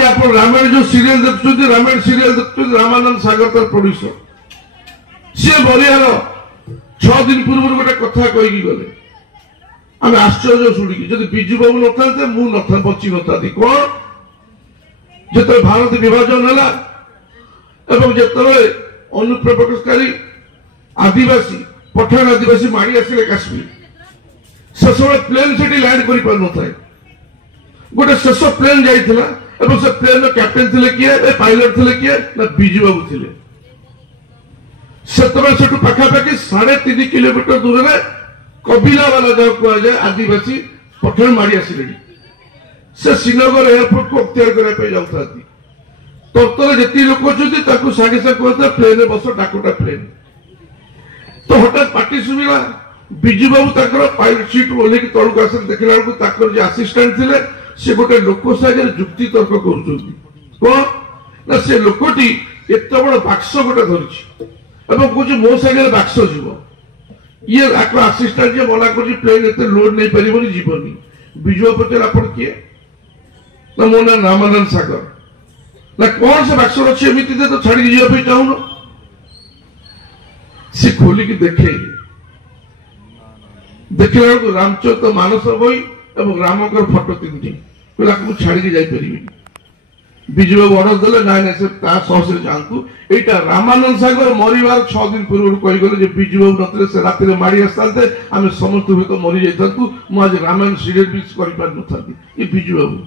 आज आप रामायण जो सीरियल देखते रामायण सीरियल देखते रामानंद सागर तर प्रोड्यूसर सी बरियार 6 दिन पूर्व गोटे कथा कहीकि गले आम आश्चर्य शुणिकी जब बिजू बाबू न मु न बची न कौन जो भारत विभाजन है जो अनुप्रवेशकारी आदिवासी पठान आदिवासी माड़ी आसिले काश्मीर से सब प्लेन से लैंड कर पार न गोटे शेष प्लेन जाइथिला एवं से प्लेन कैप्टेन थिले किए पायलट थिले किए ना बिजू बाबू थिले से पाखापाखि 3.5 किलोमीटर दूर में कबिला वाला जहाँ कहुए आदिवासी पठान माड़ी आसिले से श्रीनगर एयरपोर्ट को अख्तियार करने जाऊँ तत्तर जी लोक अच्छे सागे सागे कहते प्लेन बस डाकोटा प्लेन तो हठात पार्टी शुणा बिजू बाबू तक पायलट सीट ओह्ल तौक आस देखला आसिस्टांट थे से गोटे लोक सागे जुक्ति तर्क कर लोकटी एत बड़ बाक्स गोटे धरी कह मो सागे बाक्स जीव ये आसिस्टांट जी मना कर प्लेन एत लोड नहीं पार जीवनी बिजू पचार आप किए ना मो ना रामानंद सागर ना कौन से बाक्स अच्छी एमती तो छाड़ी जावाई चाहून सी खोलिकी देखे देखला रामचरित मानस बही और रामकर फटो 3टी कहला छाड़ी जापरि बिजू बाबू अनस देले ना ना से सहस जातु यहाँ रामानंद सागर मरबार 6 दिन पूर्व कहीगले बिजू बाबू नथिले से राति माड़ी आसते आम समस्त हुए तो मरी जाता मुझे रामायण सीरियल भी कर बिजू बाबू